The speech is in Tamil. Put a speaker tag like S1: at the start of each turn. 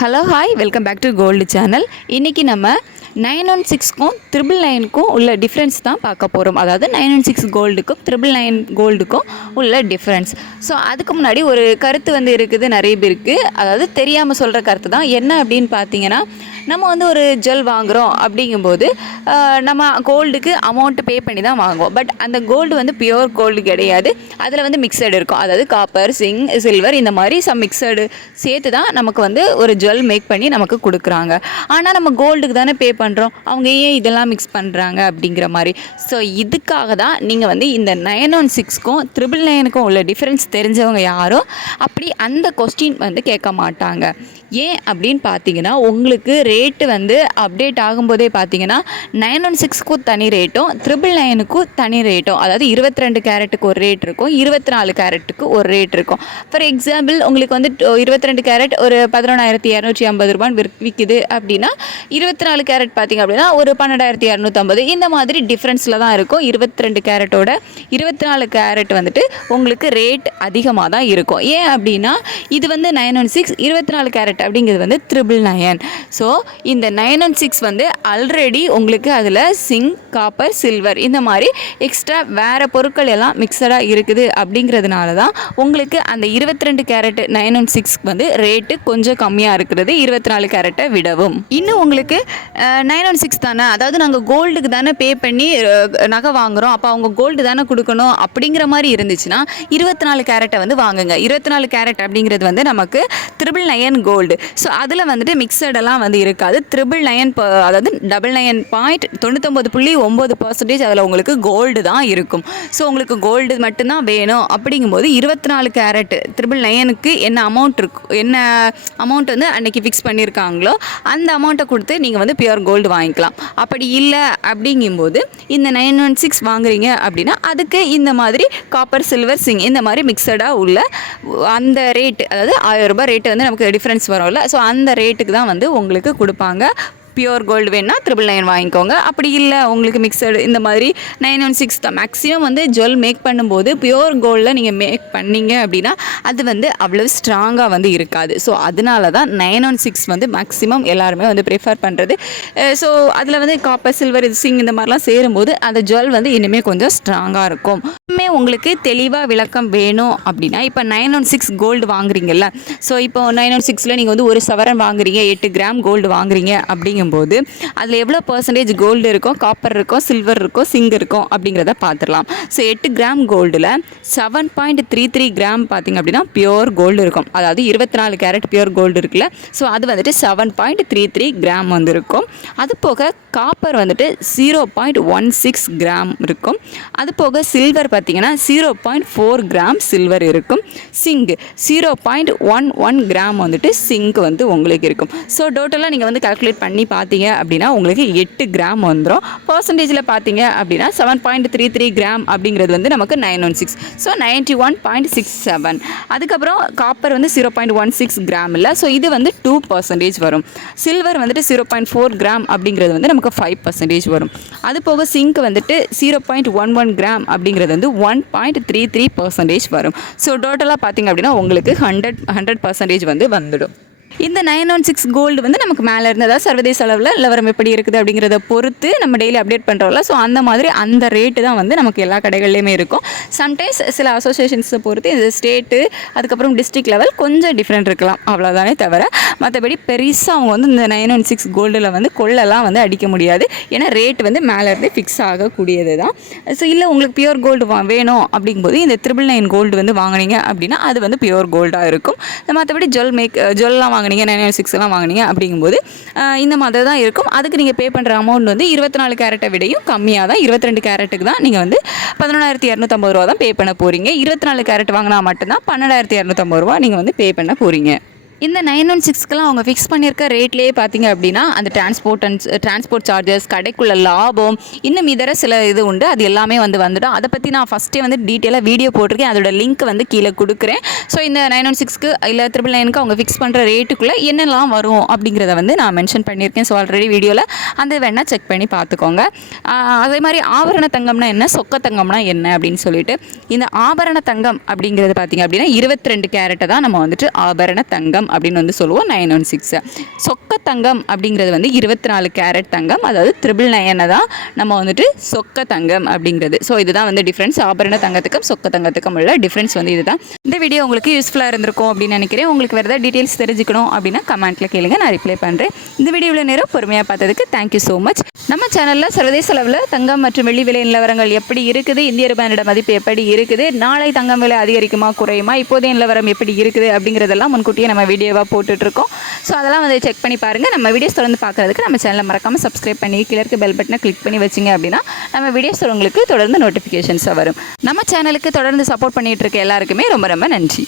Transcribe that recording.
S1: Hello hi welcome back to gold channel இன்றைக்கி நம்ம நைன் ஒன் சிக்ஸ்க்கும் த்ரிபிள் நைனுக்கும் உள்ள டிஃப்ரென்ஸ் தான் பார்க்க போகிறோம் அதாவது நைன் ஒன் சிக்ஸ் கோல்டுக்கும் த்ரிபிள் நைன் கோல்டுக்கும் உள்ள டிஃப்ரென்ஸ் ஸோ அதுக்கு முன்னாடி ஒரு கருத்து வந்து இருக்குது நிறைய பேருக்கு. அதாவது தெரியாமல் சொல்கிற கருத்து தான். என்ன அப்படின்னு பார்த்தீங்கன்னா நம்ம வந்து ஒரு ஜுவல் வாங்குகிறோம் அப்படிங்கும்போது நம்ம கோல்டுக்கு அமௌண்ட்டு பே பண்ணி தான் வாங்குவோம். பட் அந்த கோல்டு வந்து பியோர் கோல்டு கிடையாது. அதில் வந்து மிக்சடு இருக்கும். அதாவது காப்பர் சிங் சில்வர் இந்த மாதிரி சம் மிக்சடு சேர்த்து தான் நமக்கு வந்து ஒரு ஜுவல் மேக் பண்ணி நமக்கு கொடுக்குறாங்க. ஆனால் நம்ம கோல்டுக்கு தானே பே பண்ணுறோம் அவங்க ஏன் இதெல்லாம் மிக்ஸ் பண்ணுறாங்க அப்படிங்கிற மாதிரி. ஸோ இதுக்காக தான் நீங்கள் வந்து இந்த நைன் ஒன் சிக்ஸ்க்கும் த்ரிபிள் நைனுக்கும் உள்ள டிஃப்ரென்ஸ் தெரிஞ்சவங்க யாரும் அப்படி அந்த கொஸ்டின் வந்து கேட்க மாட்டாங்க. ஏன் அப்படின்னு பார்த்தீங்கன்னா உங்களுக்கு ரேட்டு வந்து அப்டேட் ஆகும்போதே பார்த்தீங்கன்னா நைன் ஒன் சிக்ஸ்க்கும் தனி ரேட்டும் த்ரிபிள் நைனுக்கும் தனி ரேட்டும் அதாவது இருபத்தி ரெண்டு கேரட்டுக்கு ஒரு ரேட் இருக்கும் இருபத்தி நாலு கேரட்டுக்கு ஒரு ரேட் இருக்கும். ஃபார் எக்ஸாம்பிள் உங்களுக்கு வந்து இருபத்தி ரெண்டு கேரட் ஒரு பதினொன்றாயிரத்தி இரநூற்றி ஐம்பது ரூபான்னு விற்கிது அப்படின்னா இருபத்தி நாலு கேரட் பார்த்தீங்க அப்படின்னா ஒரு பன்னெண்டாயிரத்தி இரநூத்தம்பது. இந்த மாதிரி டிஃப்ரென்ஸில் தான் இருக்கும். இருபத்தி ரெண்டு கேரட்டோட இருபத்தி நாலு கேரட் வந்துட்டு உங்களுக்கு ரேட் அதிகமாக தான் இருக்கும். ஏன் அப்படின்னா இது வந்து நைன் ஒன் சிக்ஸ் இருபத்தி நாலு கேரட் அப்படிங்கிறது வந்து த்ரிபிள் நயன். ஸோ இந்த நைன் ஒன் சிக்ஸ் வந்து ஆல்ரெடி உங்களுக்கு அதில் சிங்க் காப்பர் சில்வர் இந்த மாதிரி எக்ஸ்ட்ரா வேறு பொருட்கள் எல்லாம் மிக்சடாக இருக்குது அப்படிங்கிறதுனால தான் உங்களுக்கு அந்த இருபத்தி ரெண்டு கேரட் நைன் ஒன் சிக்ஸ் வந்து ரேட்டு கொஞ்சம் கம்மியாக இருக்கிறது. இருபத்தி நாலு கேரட்டை விடவும். இன்னும் உங்களுக்கு நைன் ஒன் சிக்ஸ் தானே? அதாவது நாங்கள் கோல்டுக்கு தானே பே பண்ணி நகை வாங்குகிறோம் அப்போ அவங்க கோல்டு தானே கொடுக்கணும் அப்படிங்கிற மாதிரி இருந்துச்சுன்னா இருபத்தி நாலு கேரட்டை வந்து வாங்குங்க. இருபத்தி நாலு கேரட் அப்படிங்கிறது வந்து நமக்கு த்ரிபிள் நயன் கோல்டு ஸோ அதில் வந்துட்டு மிக்சடெல்லாம் வந்து இருக்காது. த்ரிபிள் நயன் அதாவது டபுள் நயன் பாயிண்ட் தொண்ணூத்தொம்பது புள்ளி ஒம்பது பர்சன்டேஜ் அதில் உங்களுக்கு கோல்டு தான் இருக்கும். ஸோ உங்களுக்கு கோல்டு மட்டும்தான் வேணும். அப்படிங்கும்போது இருபத்தி நாலு கேரட் த்ரிபிள் நயனுக்கு என்ன அமௌண்ட் இருக்கு என்ன அமௌண்ட் வந்து அன்றைக்கி ஃபிக்ஸ் பண்ணியிருக்காங்களோ அந்த அமௌண்ட்டை கொடுத்து நீங்கள் வந்து பியூர் கோல்டு வாங்கிக்கலாம். அப்படி இல்லை அப்படிங்கும்போது இந்த நைன் ஒன் சிக்ஸ் வாங்குறீங்க அப்படின்னா அதுக்கு இந்த மாதிரி காப்பர் சில்வர் சிங் இந்த மாதிரி மிக்சடாக உள்ள அந்த ரேட் அதாவது ஆயிரம் ரூபாய் ரேட்டு வந்து நமக்கு டிஃப்ரென்ஸ் வரும்ல ஸோ அந்த ரேட்டுக்கு தான் வந்து உங்களுக்கு கொடுப்பாங்க. பியூர் கோல்டு வேணால் த்ரிபிள் நைன் வாங்கிக்கோங்க. அப்படி இல்லை உங்களுக்கு மிக்சடு இந்த மாதிரி நைன் ஒன் சிக்ஸ் தான். மேக்ஸிமம் வந்து ஜுவல் மேக் பண்ணும்போது பியூர் கோல்டில் நீங்கள் மேக் பண்ணீங்க அப்படின்னா அது வந்து அவ்வளோ ஸ்ட்ராங்காக வந்து இருக்காது. ஸோ அதனால தான் நைன் ஒன் சிக்ஸ் வந்து மேக்ஸிமம் எல்லாருமே வந்து ப்ரிஃபர் பண்ணுறது ஸோ அதில் வந்து காப்பர் சில்வர் சிங் இந்த மாதிரிலாம் சேரும்போது அந்த ஜுவல் வந்து இனிமேல் கொஞ்சம் ஸ்ட்ராங்காக இருக்கும். இன்னுமே உங்களுக்கு தெளிவாக விளக்கம் வேணும் அப்படின்னா இப்போ நைன் ஒன் சிக்ஸ் கோல்டு வாங்குறீங்கல்ல. ஸோ இப்போ நைன் ஒன் சிக்ஸில் நீங்கள் வந்து ஒரு சவரன் வாங்குறீங்க எட்டு கிராம் கோல்டு வாங்குறீங்க அப்படிங்க அப்படிங்கும்போது அதில் எவ்வளோ பர்சன்டேஜ் கோல்டு இருக்கும் காப்பர் இருக்கும் சில்வர் இருக்கும் சிங்க் இருக்கும் அப்படிங்கிறத பார்த்துடலாம். ஸோ எட்டு கிராம் கோல்டில் seven point three three gram பார்த்தீங்க அப்படின்னா பியோர் கோல்டு இருக்கும். அதாவது இருபத்தி நாலு கேரட் பியோர் கோல்டு இருக்குல்ல. ஸோ அது வந்துட்டு seven point three three gram வந்து இருக்கும் அது போக காப்பர் வந்துட்டு zero point one six gram இருக்கும். அது போக சில்வர் பார்த்தீங்கன்னா zero point four gram silver இருக்கும். Zinc zero point one one gram வந்துட்டு சிங்க் வந்து உங்களுக்கு இருக்கும். ஸோ டோட்டலாக நீங்கள் வந்து கால்குலேட் பண்ணி பார்த்தீங்க அப்படின்னா உங்களுக்கு எட்டு கிராம் வந்துடும் பர்சன்டேஜில் பார்த்தீங்க அப்படின்னா seven point three three gram அப்படிங்கிறது வந்து நமக்கு nine one six so ninety one point six seven அதுக்கப்புறம் காப்பர் வந்து zero point one six gram இல்லை. ஸோ இது வந்து டூ பர்சன்டேஜ் வரும். சில்வர் வந்துட்டு ஜீரோ பாயிண்ட் ஃபோர் கிராம் அப்படிங்கிறது வந்து நமக்கு ஃபைவ் பர்சன்டேஜ் வரும். அது போக சிங்க் வந்துட்டு zero point one one gram அப்படிங்கிறது வந்து one point three three percentage வரும். ஸோ டோட்டலாக பார்த்தீங்க அப்படின்னா உங்களுக்கு ஹண்ட்ரட் ஹண்ட்ரட் பர்சன்டேஜ் வந்து வந்துடும். இந்த நைன் ஒன் சிக்ஸ் கோல்டு வந்து நமக்கு மேலே இருந்ததா சர்வதேச அளவில் நிலவரம் எப்படி இருக்குது அப்படிங்கிறத பொறுத்து நம்ம டெய்லி அப்டேட் பண்ணுறோம்ல ஸோ அந்த மாதிரி அந்த ரேட்டு தான் வந்து நமக்கு எல்லா கடைகள்லையுமே இருக்கும். சம்டைம்ஸ் சில அசோசியேஷன்ஸை பொறுத்து இந்த ஸ்டேட்டு அதுக்கப்புறம் டிஸ்ட்ரிக் லெவல் கொஞ்சம் டிஃப்ரெண்ட் இருக்கலாம். அவ்வளோதானே தவிர மற்றபடி பெருசாக அவங்க வந்து இந்த நைன் ஒன் சிக்ஸ் கோல்டில் வந்து கொள்ளலாம் வந்து அடிக்க முடியாது. ஏன்னா ரேட் வந்து மேலே இருந்து ஃபிக்ஸ் ஆகக்கூடியது தான். ஸோ இல்லை உங்களுக்கு பியூர் கோல்டு வா வேணும் அப்படிங்கும்போது இந்த த்ரிபிள் நைன் கோல்டு வந்து வாங்குனீங்க அப்படின்னா அது வந்து பியூர் கோல்டாக இருக்கும். மற்றபடி ஜுவல் மேக் ஜுவல்லாம் வாங்குனீங்க நைன் ஒன் சிக்ஸ் எல்லாம் வாங்குனீங்க அப்படிங்கும்போது இந்த மாதிரி தான் இருக்கும். அதுக்கு நீங்கள் பே பண்ணுற அமௌண்ட் வந்து இருபத்தி நாலு கேரட்டை விடையும் கம்மியாக தான் இருபத்தி ரெண்டு கேரட்டுக்கு தான் நீங்கள் வந்து பதினொன்றாயிரத்தி இரநூத்தம்பது ரூபா தான் பே பண்ண போகிறீங்க இருபத்தி நாலு கேரட் வாங்கினா மட்டும்தான் பன்னெண்டாயிரத்தி இரநூத்தம்பது ரூபா நீங்கள் வந்து பே பண்ண போகிறீங்க இந்த நைன் ஒன் சிக்ஸ்க்கெலாம் அவங்க ஃபிக்ஸ் பண்ணியிருக்க ரேட்லேயே பார்த்தீங்க அப்படின்னா அந்த டிரான்ஸ்போர்ட் அண்ட் டிரான்ஸ்போர்ட் சார்ஜஸ் கடைக்குள்ள லாபம் இன்னும் இதர சில இது உண்டு. அது எல்லாமே வந்து வந்துடும். அதை பற்றி நான் ஃபஸ்ட்டே வந்து டீட்டெயிலாக வீடியோ போட்டிருக்கேன். அதோட லிங்க் வந்து கீழே கொடுக்குறேன். ஸோ இந்த நைன் ஒன் சிக்ஸ்க்கு இல்லை த்ரிபிள் நைனுக்கு அவங்க ஃபிக்ஸ் பண்ணுற ரேட்டுக்குள்ளே என்னெல்லாம் வரும் அப்படிங்கிறத வந்து நான் மென்ஷன் பண்ணியிருக்கேன். ஸோ ஆல்ரெடி வீடியோவில் அந்த வேணால் செக் பண்ணி பார்த்துக்கோங்க. அதே மாதிரி ஆபரண தங்கம்னா என்ன? சொக்க தங்கம்னா என்ன அப்படின்னு சொல்லிட்டு. இந்த ஆபரண தங்கம் அப்படிங்கிறது பார்த்தீங்க அப்படின்னா இருபத்தி ரெண்டு கேரட்டை தான் நம்ம வந்துட்டு ஆபரண தங்கம் அப்படின்னு வந்து சொல்லுவோம் நைன் ஒன் சிக்ஸ் சொக்க தங்கம் அப்படிங்கிறது வந்து இருபத்தி நாலு கேரட் தங்கம். அதாவது த்ரிபிள் நைனை தான் நம்ம வந்துட்டு சொக்க தங்கம் அப்படிங்கிறது. ஸோ இதுதான் வந்து டிஃப்ரென்ஸ் ஆபரண தங்கத்துக்கும் சொக்க தங்கத்துக்கும் உள்ள டிஃப்ரென்ஸ் வந்து இதுதான். இந்த வீடியோ உங்களுக்கு யூஸ்ஃபுல்லாக இருந்திருக்கும் அப்படின்னு நினைக்கிறேன். உங்களுக்கு வேறு ஏதாவது டீட்டெயில்ஸ் தெரிஞ்சுக்கணும் அப்படின்னா கமெண்ட்டில் கேளுங்க. நான் ரிப்ளை பண்ணுறேன் இந்த வீடியோவில் நேரம் பொறுமையாக பார்த்ததுக்கு தேங்க்யூ ஸோ மச் நம்ம சேனலில் சர்வதேச அளவில் தங்கம் மற்றும் வெள்ளி விலை நிலவரங்கள் எப்படி இருக்குது? இந்திய ரூபாயோட மதிப்பு எப்படி இருக்குது? நாளை தங்கம் விலை அதிகரிக்குமா குறையுமா? இப்போதைய நிலவரம் எப்படி இருக்குது? அப்படிங்கிறதெல்லாம் முன்கூட்டியே நம்ம வீடியோவாக போட்டுட்ருக்கோம். ஸோ அதெல்லாம் வந்து செக் பண்ணி பாருங்கள் நம்ம வீடியோஸ் தொடர்ந்து பார்க்குறதுக்கு நம்ம சேனலை மறக்காமல் சப்ஸ்கிரைப் பண்ணி கீழே இருக்க பெல் பட்டனை கிளிக் பண்ணி வச்சிங்க அப்படின்னா நம்ம வீடியோஸ் உங்களுக்கு தொடர்ந்து நோட்டிஃபிகேஷன்ஸாக வரும். நம்ம சேனலுக்கு தொடர்ந்து சப்போர்ட் பண்ணிகிட்டு இருக்க எல்லாருக்குமே ரொம்ப ரொம்ப நன்றி.